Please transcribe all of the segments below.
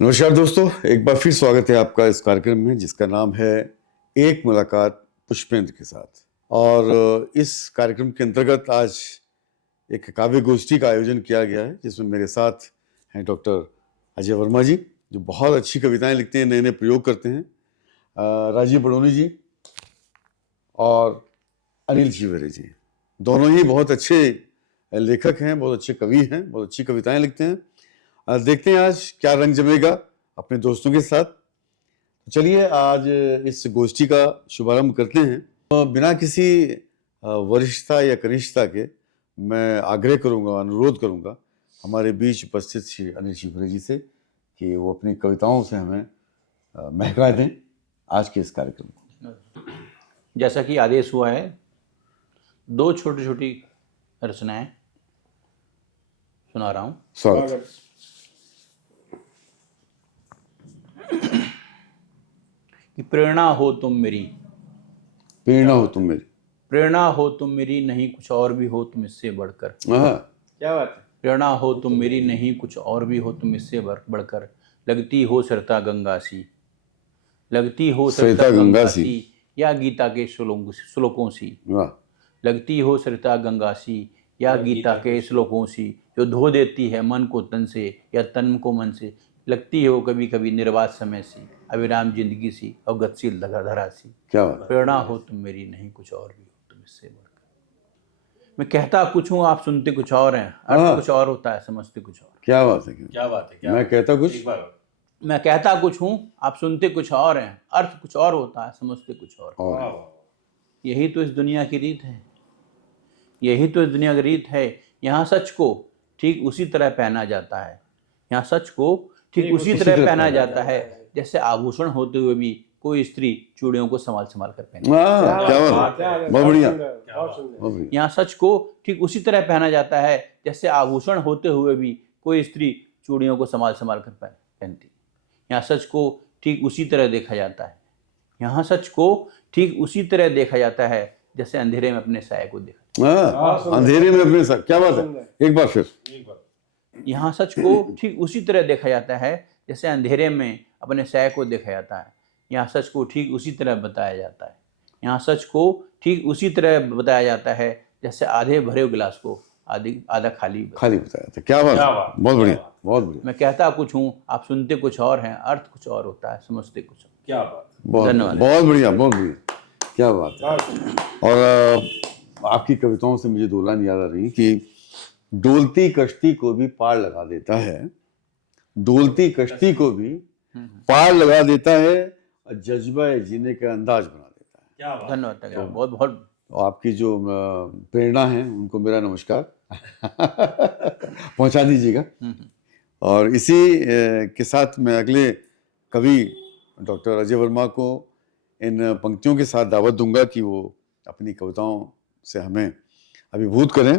नमस्कार दोस्तों, एक बार फिर स्वागत है आपका इस कार्यक्रम में जिसका नाम है एक मुलाकात पुष्पेंद्र के साथ। और इस कार्यक्रम के अंतर्गत आज एक काव्य गोष्ठी का आयोजन किया गया है जिसमें मेरे साथ हैं डॉक्टर अजय वर्मा जी, जो बहुत अच्छी कविताएं लिखते हैं, नए नए प्रयोग करते हैं, राजीव बड़ोनी जी और अनिल शिवरे जी। दोनों ही बहुत अच्छे लेखक हैं, बहुत अच्छे कवि हैं, बहुत अच्छी कविताएं लिखते हैं। देखते हैं आज क्या रंग जमेगा अपने दोस्तों के साथ। चलिए आज इस गोष्ठी का शुभारंभ करते हैं। बिना किसी वरिष्ठता या कनिष्ठता के मैं आग्रह करूंगा, अनुरोध करूंगा हमारे बीच उपस्थित श्री अनिल शिवरे जी से कि वो अपनी कविताओं से हमें महका दें आज के इस कार्यक्रम को। जैसा कि आदेश हुआ है, दो छोटी छोटी रचनाएं सुना रहा हूँ। स्वागत। कि प्रेरणा हो तुम मेरी, प्रेरणा हो तुम मेरी, प्रेरणा हो तुम मेरी, नहीं कुछ और भी हो तुम इससे बढ़कर। क्या बात है। प्रेरणा हो तुम मेरी, नहीं कुछ और भी हो तुम इससे बढ़कर। लगती हो सरता गंगा सी, लगती हो सरता गंगा सी, या गीता के श्लोकों सी। लगती हो सरता गंगा सी, या गीता के श्लोकों सी, जो धो देती है मन को तन से या तन को मन से। लगती हो कभी कभी निर्वात समय सी, अविराम जिंदगी सी और गतिशील धरा सी। क्या बात। प्रेरणा हो तुम मेरी, नहीं कुछ और भी हो तुम इससे बढ़कर। मैं कहता कुछ हूँ, आप सुनते कुछ और हैं, अर्थ कुछ और होता है, समझते कुछ और। क्या बात है, क्या बात है। मैं कहता कुछ, मैं कहता कुछ हूँ, आप सुनते कुछ और हैं, अर्थ कुछ और होता है, समझते कुछ और। यही तो इस दुनिया की रीत है, यही तो इस दुनिया की रीत है। यहाँ सच को ठीक उसी तरह पहना जाता है, यहाँ सच को ठीक उसी तरह पहना जाता है जैसे आभूषण होते हुए भी कोई स्त्री चूड़ियों को संभाल संभाल कर पहने। बहुत बढ़िया। यहाँ सच को ठीक उसी तरह पहना जाता है जैसे आभूषण होते हुए भी कोई स्त्री चूड़ियों को संभाल संभाल कर पहनती। यहाँ सच को ठीक उसी तरह देखा जाता है, यहाँ सच को ठीक उसी तरह देखा जाता है जैसे अंधेरे में अपने साये को देखा। अंधेरे में अपने साये, क्या बात है, एक बार फिर। यहाँ सच को ठीक उसी तरह देखा जाता है जैसे अंधेरे में अपने साये को देखा जाता है। यहाँ सच को ठीक उसी तरह बताया जाता है, यहाँ सच को ठीक उसी तरह बताया जाता है जैसे आधे भरे गिलास को आधा खाली बताया था। क्या बात, बहुत बढ़िया, बहुत बढ़िया। मैं कहता कुछ हूँ, आप सुनते कुछ और हैं, अर्थ कुछ और होता है, समझते कुछ और। क्या बात, धन्यवाद। बहुत बढ़िया, बहुत बढ़िया, क्या बात है। और आपकी कविताओं से मुझे दो लाइन याद आ रही कि डोलती कश्ती को भी पार लगा देता है, डोलती कश्ती को भी पार लगा देता है और जज्बा जीने का अंदाज बना देता है। क्या बात। धन्यवाद, बहुत बहुत। आपकी जो प्रेरणा है उनको मेरा नमस्कार पहुंचा दीजिएगा। और इसी के साथ मैं अगले कवि डॉक्टर अजय वर्मा को इन पंक्तियों के साथ दावत दूंगा कि वो अपनी कविताओं से हमें अभिभूत करें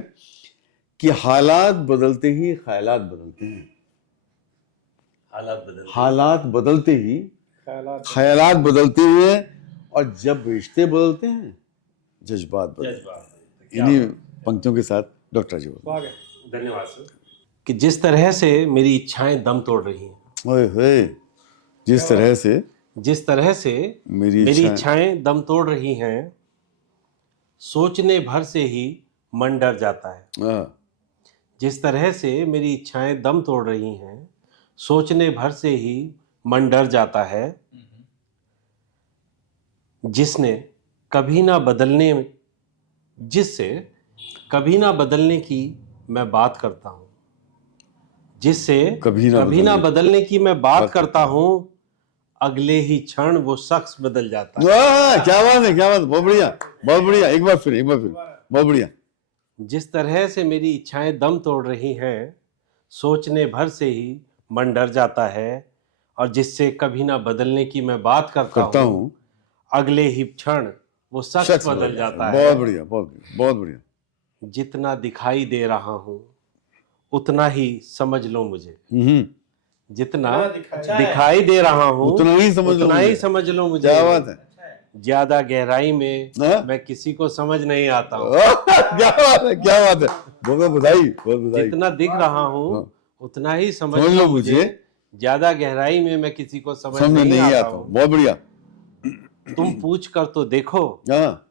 कि हालात बदलते ही ख्यालात बदलते हैं, हालात बदलते ही ख्यालात बदलते हैं, और जब रिश्ते बदलते हैं जज्बात बदलते हैं। इन्हीं पंक्तियों के साथ डॉक्टर जी। धन्यवाद सर। कि जिस तरह से मेरी इच्छाएं दम तोड़ रही हैं, ओए होए, जिस तरह से मेरी इच्छाएं दम तोड़ रही हैं, सोचने भर से ही मन डर जाता है। जिस तरह से मेरी इच्छाएं दम तोड़ रही हैं, सोचने भर से ही मन डर जाता है। जिससे कभी ना बदलने की मैं बात करता हूँ, जिससे कभी ना बदलने की मैं बात करता हूँ, अगले ही क्षण वो शख्स बदल जाता है। क्या बात है, क्या बात, बहुत बढ़िया, बहुत बढ़िया, एक बार फिर, बहुत बढ़िया। जिस तरह से मेरी इच्छाएं दम तोड़ रही हैं, सोचने भर से ही मन डर जाता है, और जिससे कभी ना बदलने की मैं बात करता हूँ, अगले ही क्षण वो शख्स बदल जाता है। बहुत बढ़िया, बहुत बढ़िया। जितना दिखाई दे रहा हूँ उतना ही समझ लो मुझे, जितना दिखाई दे रहा हूँ उतना ही समझ लो मुझे। क्या बात है। ज्यादा गहराई में मैं किसी को समझ नहीं आता हूँ। क्या बात है, क्या बात है, बहुत बधाई। जितना दिख रहा हूँ उतना ही समझ लो मुझे, ज्यादा गहराई में मैं किसी को समझ समझ नहीं आता हूँ। बहुत बढ़िया। तुम पूछ कर तो देखो, हाँ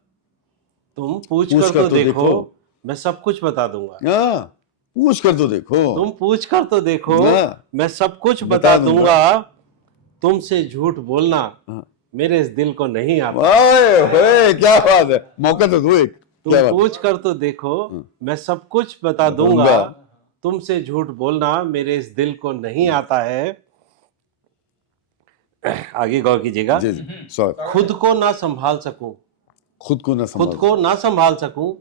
तुम पूछ कर तो देखो, मैं सब कुछ बता दूंगा। हाँ, पूछ कर तो देखो, तुम पूछ कर तो देखो, हाँ, मैं सब कुछ बता बता दूंगा। दूंगा। तुमसे झूठ बोलना हाँ। मेरे इस दिल को नहीं आता। ओए होए, क्या बात है, मौका तो दो एक। क्या तुम बात पूछ कर तो देखो, हाँ। मैं सब कुछ बता दूंगा। तुमसे झूठ बोलना मेरे इस दिल को नहीं आता है। आगे गौर कीजिएगा। जी जी, स्वागत। खुद को ना संभाल सकूं, खुद को ना खुद को ना संभाल सकूं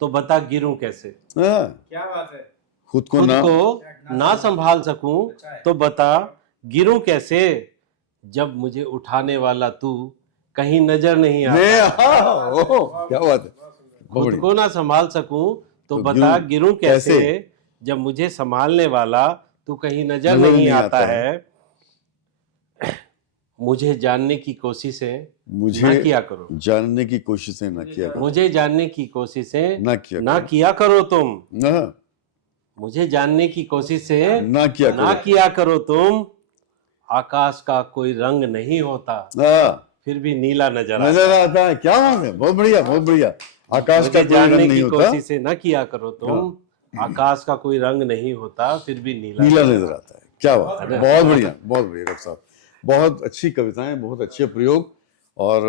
तो बता गिरूं कैसे। हाँ, क्या बात है। खुद को खुद ना, को ना संभाल सकूं तो बता गिरूं कैसे। जब मुझे उठाने वाला तू कहीं नजर नहीं नहीं, आता। हाँ, ओह, क्या बात है, बहुत खुद बढ़िया। को ना संभाल सकूं तो तो बता गिरूं गिरूं कैसे। कैसे? जब मुझे संभालने वाला तू कहीं नजर नजर नहीं नहीं आता आता है। मुझे जानने की कोशिशें मुझे ना किया करो, जानने की कोशिशें ना किया करो, मुझे जानने की कोशिशें ना किया ना करो, किया करो तुम। हाँ, मुझे जानने की कोशिशें ना किया ना करो, किया करो तुम। आकाश का कोई रंग नहीं होता हाँ, फिर भी नीला नजर आता। नजर आता है। क्या बात है, बहुत बढ़िया, बहुत बढ़िया। आकाश का मुझे कोई रंग जानने नहीं की होता, कोशिशें न किया करो तुम। आकाश का कोई रंग नहीं होता फिर भी नीला नीला नजर नजर आता है। क्या बात है, बहुत बढ़िया, बहुत बढ़िया डॉक्टर साहब, बहुत अच्छी कविताएं, बहुत अच्छे प्रयोग, और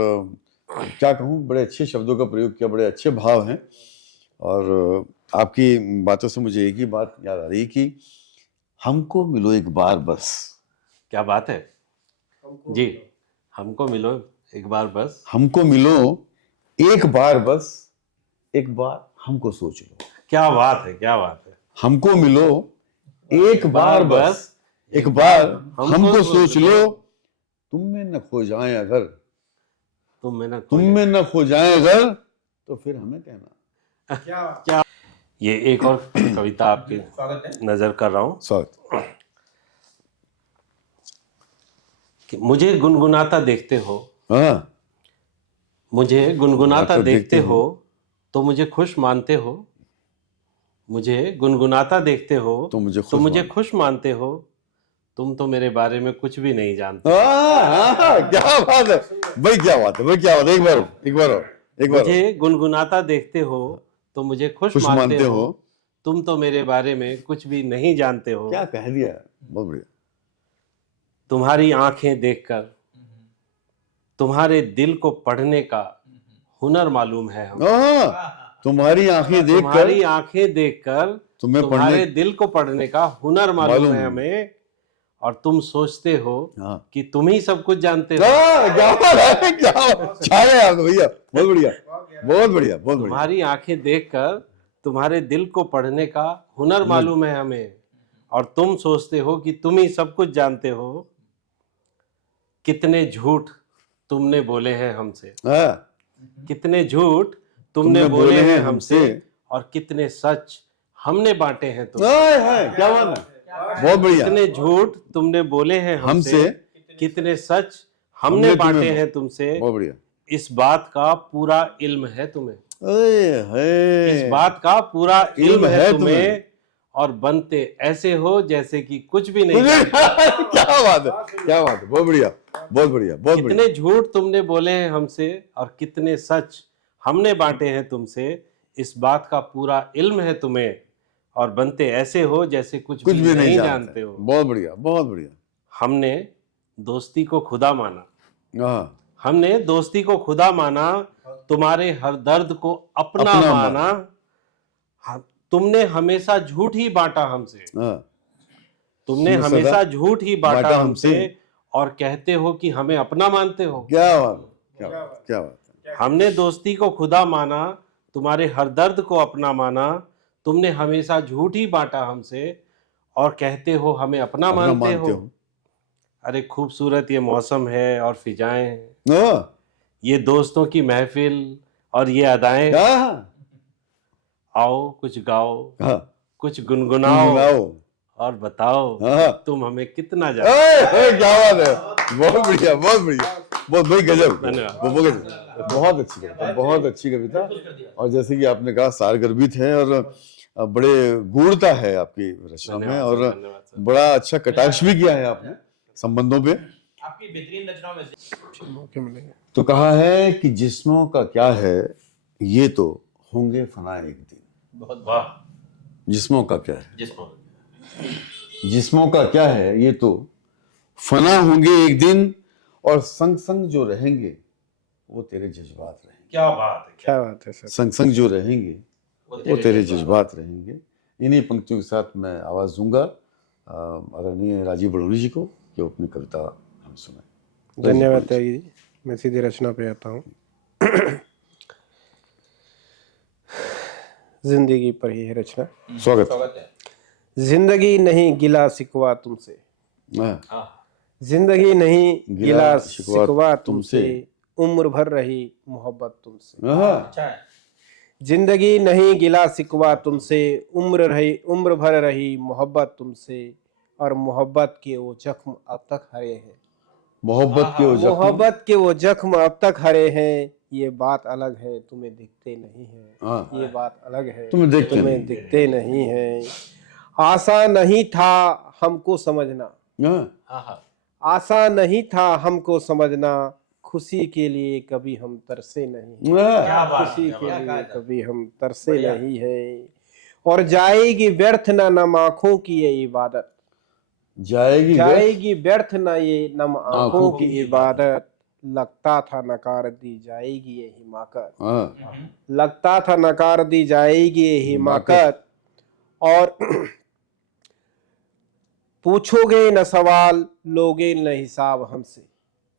क्या कहूँ, बड़े अच्छे शब्दों का प्रयोग किया, बड़े अच्छे भाव हैं। और आपकी बातों से मुझे एक ही बात याद आ रही कि हमको मिलो एक बार बस। क्या बात है जी, हमको मिलो एक बार बस। हमको मिलो एक बार बस, एक बार हमको सोच लो। क्या बात है, क्या बात है। हमको मिलो एक बार बस, एक बार हमको सोच लो। तुम में न खो जाए अगर, तुम में न खो जाए अगर, तो फिर हमें कहना। क्या। ये एक और कविता आपकी स्वागत है। नजर कर रहा हूँ स्वागत। कि मुझे गुनगुनाता देखते हो, हाँ, मुझे गुनगुनाता देखते देखते हो, हो तो मुझे खुश मानते हो। मुझे गुनगुनाता देखते हो तो मुझे तो मुझे मान- खुश मानते हो। तुम तो मेरे बारे में कुछ भी नहीं जानते। क्या बात है भाई, क्या बात है भाई, क्या बात है, एक बार और, एक बार और, एक बार और। मुझे गुनगुनाता देखते हो तो मुझे खुश मानते हो। तुम तो मेरे बारे में कुछ भी नहीं जानते हो। क्या कह दिया, बहुत बढ़िया। तुम्हारी आंखें देखकर तुम्हारे दिल को पढ़ने का हुनर मालूम है हमें। तुम्हारी आंखें देखकर, तुम्हारी आंखें देखकर तुम्हें तुम्हारे दिल को पढ़ने का हुनर मालूम है हमें। और तुम सोचते हो कि तुम ही सब कुछ जानते हो। क्या बात है, क्या छा गए आप तो भैया, बहुत बढ़िया, बहुत बढ़िया, बहुत बढ़िया। तुम्हारी आंखें देखकर तुम्हारे दिल को पढ़ने का हुनर मालूम है हमें। और तुम सोचते हो कि तुम ही सब कुछ जानते हो। कितने झूठ तुमने बोले हैं हमसे, कितने झूठ तुमने बोले हैं हमसे, और कितने सच हमने बांटे हैं तुमसे। क्या बात है, बहुत बढ़िया। कितने झूठ तुमने बोले हैं हमसे, कितने सच हमने बांटे हैं तुमसे। बहुत बढ़िया। इस बात का पूरा इल्म है तुम्हें, है, इस बात का पूरा इल्म है तुम्हें। और बनते ऐसे हो जैसे कि कुछ भी नहीं। क्या बात है, क्या बात है, बहुत बढ़िया, बहुत बढ़िया, बहुत बढ़िया। कितने झूठ तुमने बोले हैं हमसे और कितने सच हमने बांटे हैं तुमसे। इस बात का पूरा इल्म है तुम्हें। और बनते ऐसे हो जैसे कुछ भी नहीं जानते हो। बहुत बढ़िया, बहुत बढ़िया। हमने दोस्ती को खुदा माना, हाँ, हमने दोस्ती को खुदा माना। तुम्हारे हर दर्द को अपना माना। तुमने हमेशा झूठ ही बांटा हमसे, तुमने हमेशा झूठ ही बांटा हमसे। और कहते हो कि हमें अपना मानते हो। क्या बात, क्या बात, क्या बात। हमने दोस्ती को खुदा माना, तुम्हारे हर दर्द को अपना माना। तुमने हमेशा झूठ ही बांटा हमसे और कहते हो हमें अपना मानते हो। अरे खूबसूरत ये मौसम है और फिजाएं हैं, ये दोस्तों की महफिल और ये अदाएं। आओ कुछ गाओ, कुछ गुनगुनाओ और बताओ तुम हमें कितना जानते। क्या बात है, बहुत बढ़िया, बहुत बढ़िया, बहुत भाई गजब, बहुत अच्छी कविता, बहुत अच्छी कविता। और जैसे कि आपने कहा सारगर्भित है और बड़े गूढ़ता है आपकी रचना में, और बड़ा अच्छा कटाक्ष भी किया है आपने। संबंधों पे। आपकी बेहतरीन रचनाओं में से मौके मिलेंगे। तो कहा है कि जिस्मों का क्या है ये तो होंगे फना एक दिन। बहुत वाह। जिस्मों का क्या है, जिसको जिस्मों का क्या है ये तो फना होंगे एक दिन, और संग संग जो रहेंगे वो तेरे जज्बात रहेंगे। क्या बात है, क्या बात है सर। संग संग जो रहेंगे वो तेरे जज्बात रहेंगे। इन्हीं पंक्तियों के साथ मैं आवाज दूंगा आदरणीय राजीव बड़ोनी जी को कि वो अपनी कविता हम सुनाए। धन्यवाद त्यागी जी। मैं सीधे रचना पे आता हूँ। जिंदगी पर ही है रचना। स्वागत। स्वागत है। जिंदगी नहीं गिला सिकवा तुमसे, हाँ, जिंदगी नहीं गिला शिकवा सिकवा तुमसे, तुमसे, उम्र भर रही मोहब्बत तुमसे। हाँ, अच्छा है। जिंदगी नहीं गिला सिकवा तुमसे, उम्र भर रही मोहब्बत तुमसे, और मोहब्बत के वो जख्म अब तक हरे हैं। मोहब्बत के वो जख्म, मोहब्बत के वो जख्म अब तक हरे हैं। ये बात अलग है तुम्हें दिखते नहीं है, हाँ, ये बात अलग है तुम्हें देखते तुम्हें नहीं। दिखते नहीं है। आशा नहीं था हमको समझना, हाँ, आहा, आशा नहीं था हमको समझना, खुशी के लिए कभी हम तरसे नहीं, हाँ, क्या बात खुशी है, के क्या लिए कहा कभी हम तरसे बढ़िया। नहीं है। और जाएगी व्यर्थ ना नम आँखों की ये इबादत, जाएगी व्यर्थ जाएगी व्यर्थ ना ये नम आँखों आँखों की इबादत। लगता था नकार दी जाएगी ये हिमाकत, हाँ, लगता था नकार दी जाएगी ये हिमाकत। और पूछोगे न सवाल लोगे न हिसाब हमसे,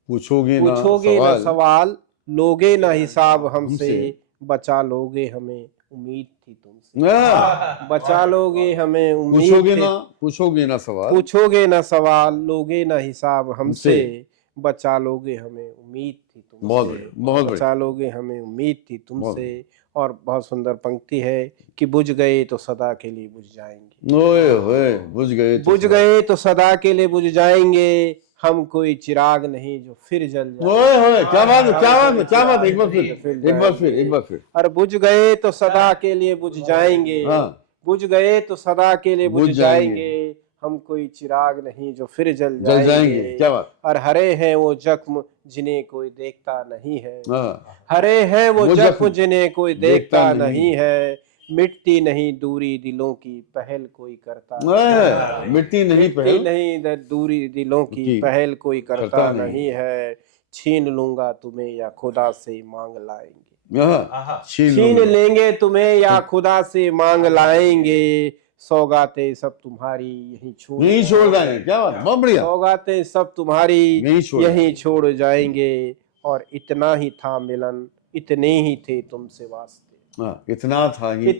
पूछोगे ना पूछोगे न सवाल सवाल लोगे न हिसाब हमसे, हमसे। बचा लोगे हमें उम्मीद थी तुमसे, हाँ, बचा लोगे हमें उम्मीद पूछोगे थी। ना, पूछोगे ना सवाल पूछोगे न सवाल लोगे न हिसाब हमसे, हमसे। बचा लोगे हमें उम्मीद थी बहुत तुमसे, बढ़िया, बहुत बढ़िया। बचा लोगे हमें उम्मीद थी बहुत तुमसे। और बहुत सुंदर पंक्ति है कि बुझ गए तो सदा के लिए बुझ जाएंगे, ओए होए, बुझ गए तो बुझ गए तो सदा के लिए बुझ जाएंगे, हम कोई चिराग नहीं जो फिर जल जाए। ओए होए, क्या बात है, क्या बात है, क्या बात है, एक बार फिर, फिर एक बार फिर, एक बार फिर। और बुझ गए तो सदा के लिए बुझ जाएंगे, हाँ, बुझ गए तो सदा के लिए बुझ बुझ जाएंगे। जाएंगे, हम कोई चिराग नहीं जो फिर जल जल जाएंगे, जाएंगे। क्या बात। और हरे हैं वो जख्म जिन्हें कोई देखता नहीं है, हाँ, हरे हैं वो वो जख्म जख्म जिन्हें कोई देखता देखता नहीं है। मिटती नहीं दूरी दिलों की पहल कोई करता ओए, मिट्टी नहीं मिटती पहल नहीं दूरी दिलों की की पहल कोई करता करता नहीं। नहीं है। छीन लूंगा तुम्हें या खुदा से मांग लाएंगे, हाँ, आहा, छीन छीन लूंगा। लेंगे तुम्हें या खुदा से मांग लाएंगे। सौगातें सब तुम्हारी यहीं छोड़ यहीं छोड़ जाएंगे, क्या बात, बहुत बढ़िया। सौगातें सब तुम्हारी यहीं छोड़ यहीं छोड़ जाएंगे। और इतना ही था मिलन, इतने ही थे तुमसे वास्ते, हाँ, इतना था ही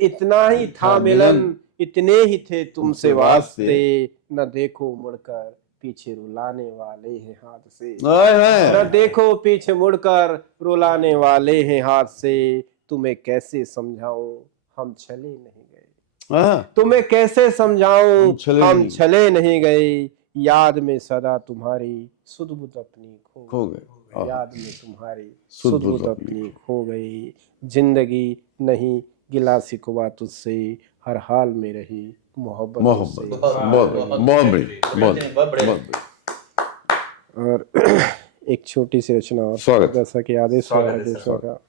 इतना ही था मिलन, इतने ही थे तुमसे वास्ते। न देखो मुड़कर पीछे रुलाने वाले हैं हाथ से, ओए होए, न देखो पीछे मुड़कर रुलाने वाले हैं हाथ से। तुम्हें कैसे समझाऊं हम छले नहीं गए, हाँ, तुम्हें कैसे समझाऊं हम नहीं। छले नहीं गए। याद में सदा तुम्हारी सुध बुध अपनी खो गए। आहा। याद में तुम्हारी सुध सुध बुध बुध अपनी अपनी खो गई। जिंदगी नहीं गिला सिकवा तुझसे, हर हाल में रही मोहब्बत मोहब्बत, तुझसे। बहुत बहुत बढ़िया, बहुत बहुत बढ़िया। बढ़िया। और एक छोटी सी रचना और, स्वागत। जैसा कि आदेश हुआ है दूसरों का,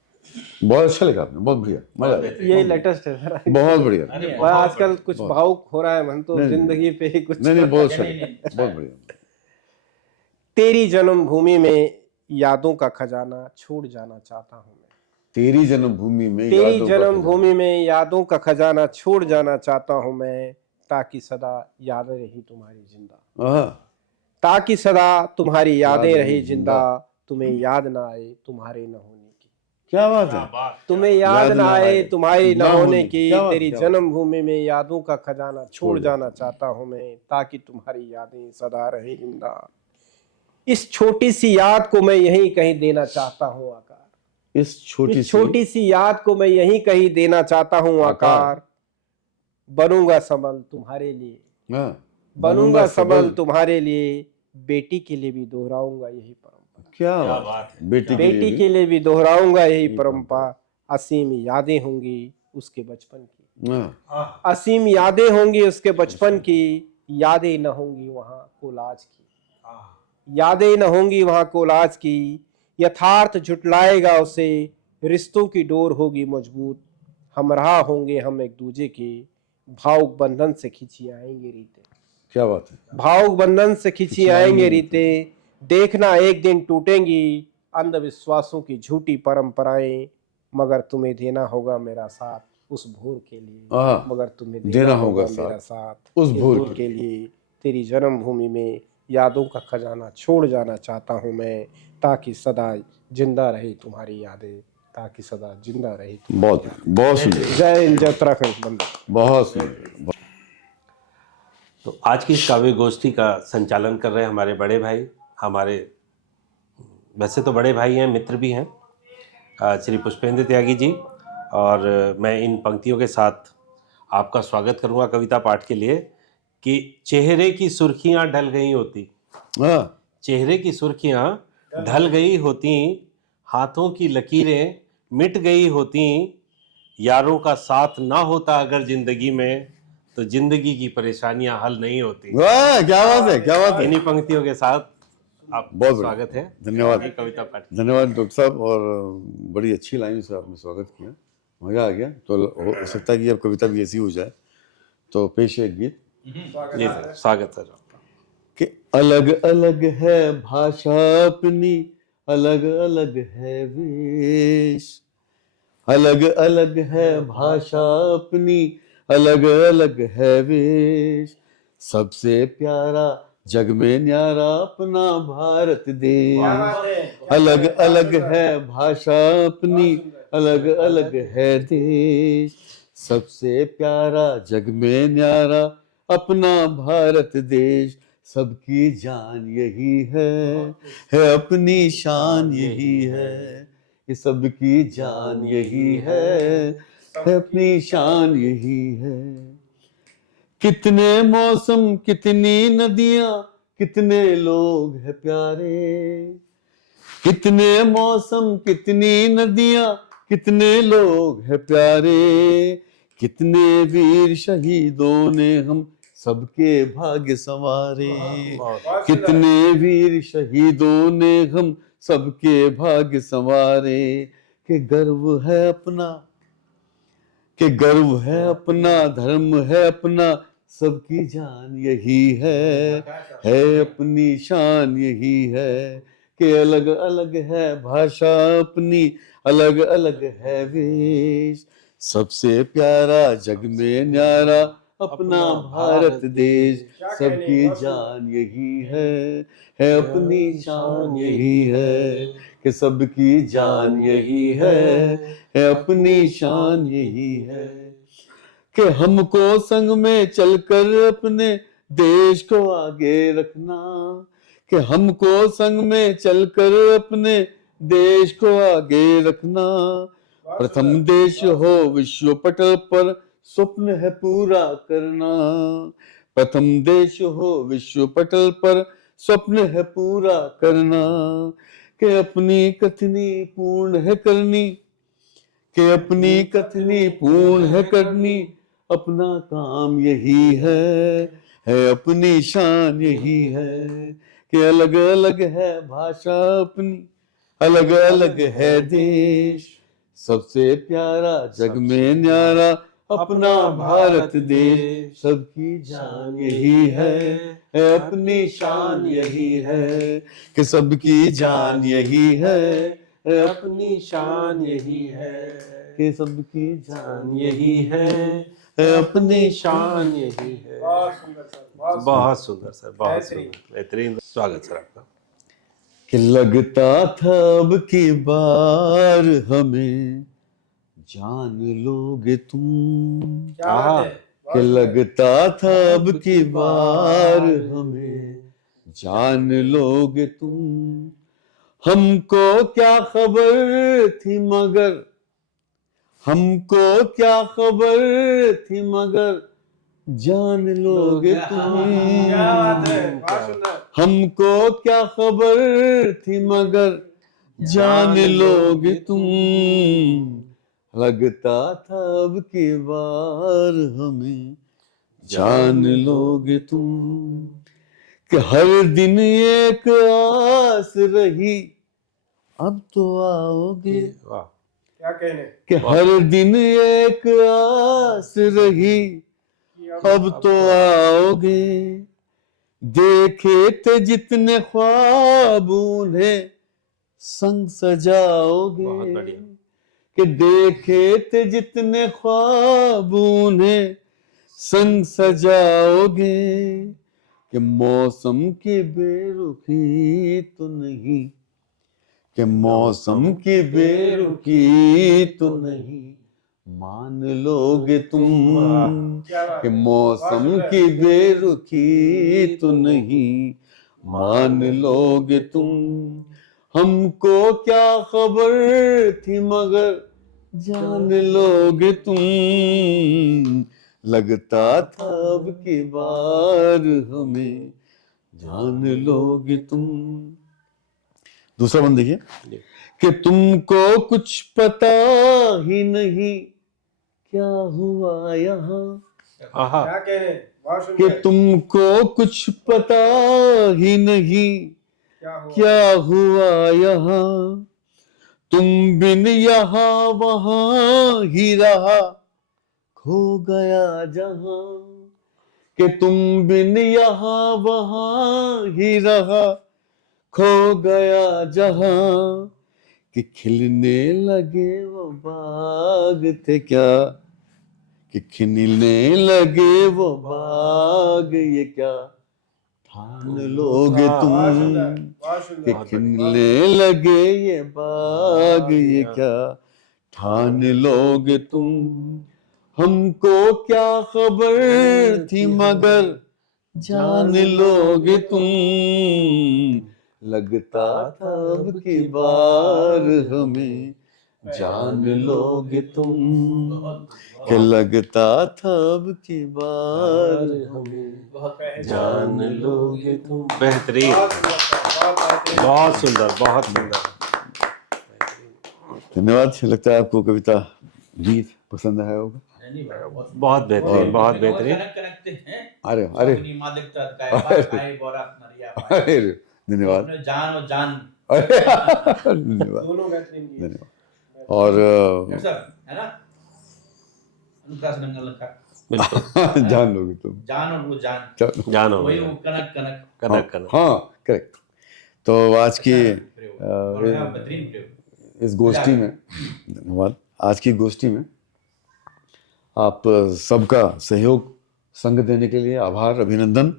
बहुत अच्छा लगा आपने, बहुत बढ़िया, मजा आया। ये लेटेस्ट है सर। बहुत बढ़िया। वह आजकल कुछ भावुक हो रहा है मन, तो नहीं, नहीं। जिंदगी पे ही कुछ। नहीं नहीं, बहुत अच्छा लगा, बहुत बढ़िया। तेरी जन्मभूमि में यादों का खजाना छोड़ जाना चाहता हूँ मैं, तेरी जन्मभूमि में तेरी यादों का जन्मभूमि में यादों का खजाना छोड़ जाना चाहता हूँ मैं, ताकि सदा यादें रही तुम्हारी जिंदा, खजाना। हाँ, ताकि सदा तुम्हारी यादें याद रही रही जिंदा, तुम्हें याद ना आए तुम्हारे न होने की, क्या बात है, तुम्हें याद ना आए तुम्हारी न होने की। क्या बात, तेरी क्या बात। जन्मभूमि में यादों का खजाना छोड़ छोड़ जाना चाहता हूँ मैं, ताकि तुम्हारी यादें सदा रहे जिंदा। इस छोटी सी याद को मैं यहीं कहीं देना चाहता हूँ आकार, इस छोटी इस छोटी सी याद को मैं यहीं कहीं देना चाहता हूँ आकार। बनूंगा संबल तुम्हारे लिए, हाँ, बनूंगा संबल तुम्हारे लिए, बेटी के लिए भी दोहराऊंगा यही परंपरा, क्या बात है, बेटी बेटी के लिए भी दोहराऊंगा यही यही परंपरा। असीम यादें होंगी उसके बचपन की, हाँ, असीम यादें होंगी उसके बचपन की, यादें न होंगी वहाँ कोलाज की, यादें न होंगी वहां कोलाज की, यथार्थ झुटलाएगा उसे, रिश्तों की डोर होगी मजबूत, हमराह होंगे हम एक दूजे के, भावुक बंधन से खिंची आएंगे रीते। क्या बात है। भावुक बंधन से खिंची आएंगे रीते, देखना एक दिन टूटेंगी अंधविश्वासों की झूठी परंपराएं, मगर तुम्हें देना होगा मेरा साथ उस भोर के लिए, मगर तुम्हें देना होगा मेरा साथ उस भोर के लिए। तेरी जन्मभूमि में यादों का खजाना छोड़ जाना चाहता हूँ मैं, ताकि सदा जिंदा रहे तुम्हारी यादें, ताकि सदा जिंदा रहे। बहुत बहुत सुंदर। जय हिंद, जय उत्तराखंड, वंदे। बहुत सुंदर। तो आज की इस काव्य गोष्ठी का संचालन कर रहे हैं हमारे बड़े भाई, हमारे वैसे तो बड़े भाई हैं, मित्र भी हैं, श्री पुष्पेंद्र त्यागी जी। और मैं इन पंक्तियों के साथ आपका स्वागत करूंगा कविता पाठ के लिए कि चेहरे की सुर्खियां ढल गई होती, चेहरे की सुर्खियां ढल गई होती, हाथों की लकीरें मिट गई होती, यारों का साथ ना होता अगर जिंदगी में, तो जिंदगी की परेशानियां हल नहीं होती। वाह, क्या बात है, क्या बात है। इन्हीं पंक्तियों के साथ आप बहुत स्वागत है। धन्यवाद कविता पाठ। धन्यवाद डॉक्टर साहब, और बड़ी अच्छी लाइन से आपने स्वागत किया, मजा आ गया। तो हो सकता है कि अब कविता भी ऐसी हो जाए, तो पेश है एक गीत। जी सर, स्वागत सर। कि अलग अलग है भाषा अपनी, अलग अलग है वेश, अलग अलग है भाषा अपनी, अलग अलग है वेश, सबसे प्यारा जग में न्यारा अपना भारत देश। अलग अलग है भाषा अपनी, अलग अलग है देश, सबसे प्यारा जग में न्यारा अपना भारत देश। सबकी जान यही है अपनी शान यही है, ये सबकी जान यही है अपनी शान यही है। कितने मौसम कितनी नदियां कितने लोग हैं प्यारे, कितने मौसम कितनी नदियां कितने लोग हैं प्यारे, कितने वीर शहीदों ने हम सबके भाग्य संवारे, कितने वीर शहीदों ने हम सबके भाग्य संवारे। के गर्व है अपना, के गर्व है अपना, धर्म है अपना, सबकी जान यही है अपनी शान यही है। कि अलग अलग है भाषा अपनी, अलग अलग है वेश, सबसे प्यारा जग में न्यारा अपना भारत देश। सबकी जान यही है अपनी शान यही है, कि सबकी जान यही है अपनी शान यही है। कि हमको संग में चलकर अपने देश को आगे रखना, कि हमको संग में चलकर अपने देश को आगे रखना। प्रथम देश हो विश्व पटल पर स्वप्न है पूरा करना, प्रथम देश हो विश्व पटल पर स्वप्न है पूरा करना। कि अपनी कथनी पूर्ण है करनी, कि अपनी कथनी पूर्ण है करनी, अपना काम यही है अपनी शान यही है। कि अलग अलग है भाषा अपनी, अलग अलग है देश, सबसे प्यारा जग में न्यारा अपना भारत देश। सबकी जान यही है अपनी शान यही है, कि सबकी जान यही है अपनी शान यही है, कि सबकी जान यही है अपनी शान यही है। बहुत सुंदर सर, बहुत सुंदर, बेहतरीन। स्वागत सर आपका। कि लगता था अब की बार हमें जान लोगे तुम, कि लगता था अब की बार हमें जान लोगे तुम। हमको क्या खबर थी मगर, हमको क्या खबर थी मगर जान लोगे तुम। हमको क्या खबर थी मगर जान लोगे तुम। लगता था अब की बार हमें जान लोगे तुम। कि हर दिन एक आस रही अब तो आओगे, वाह, क्या कहने कि हर दिन एक आस रही अब तो आओगे, देखे थे जितने ख्वाब उन्हें संग सजाओगे, बहुत बढ़िया। कि देखे थे जितने ख्वाब उन्हें संग सजाओगे, कि मौसम की बेरुखी तो नहीं, कि मौसम की बेरुखी तो नहीं मान लोगे तुम, कि मौसम की बेरुखी तो नहीं मान लोगे तुम, हमको क्या खबर थी मगर जान लोगे तुम, लगता था अब की बार हमें जान लोगे तुम। दूसरा बंद देखिए, कि तुमको कुछ पता ही नहीं क्या हुआ यहाँ, आहा, क्या कहने, बहुत कि सुंदर। तुमको कुछ पता ही नहीं क्या हुआ यहाँ, तुम बिन यहाँ वहाँ ही रहा खो गया जहाँ, कि तुम बिन यहाँ वहाँ ही रहा खो गया जहाँ, कि खिलने लगे वो बाग थे क्या, कि खिलने लगे वो बाग ये क्या ठान लोगे तुम, कि खिलने लगे ये बाग ये क्या ठान लोगे तुम, हमको क्या खबर थी मगर जान लोगे तुम, लगता था अब की बार हमें जान लोगे तुम, कि लगता था अब की बार हमें जान लोगे तुम। बेहतरीन, बहुत सुंदर, बहुत सुंदर। धन्यवाद। लगता है आपको कविता गीत पसंद आया होगा। बहुत बेहतरीन, बहुत बेहतरीन। अरे अरे अरे धन्यवाद, जान और जान अरे धन्यवाद दोनों बेहतरीन गीत। धन्यवाद। और है ना, अनुप्रास नंगल का जान लोगे तुम, जान और वो जान, जानो वही वो कनक कनक कनक कनक। हाँ करेक्ट। तो आज की प्रयोग, बड़ा बेहतरीन प्रयोग। इस गोष्ठी में धन्यवाद। आज की गोष्ठी में आप सबका सहयोग संग देने के लिए आभार, अभिनंदन,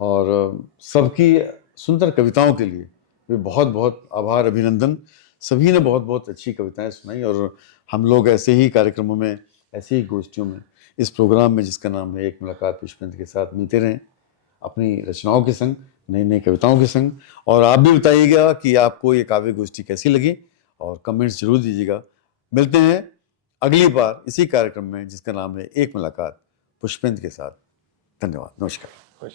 और सबकी सुंदर कविताओं के लिए भी बहुत बहुत आभार, अभिनंदन। सभी ने बहुत बहुत अच्छी कविताएं सुनाई, और हम लोग ऐसे ही कार्यक्रमों में, ऐसे ही गोष्ठियों में, इस प्रोग्राम में जिसका नाम है एक मुलाकात पुष्पेंद्र के साथ, मिलते रहें अपनी रचनाओं के संग, नई नई कविताओं के संग। और आप भी बताइएगा कि आपको ये काव्य गोष्ठी कैसी लगी, और कमेंट्स जरूर दीजिएगा। मिलते हैं अगली बार इसी कार्यक्रम में जिसका नाम है एक मुलाकात पुष्पेंद्र के साथ। धन्यवाद, नमस्कार।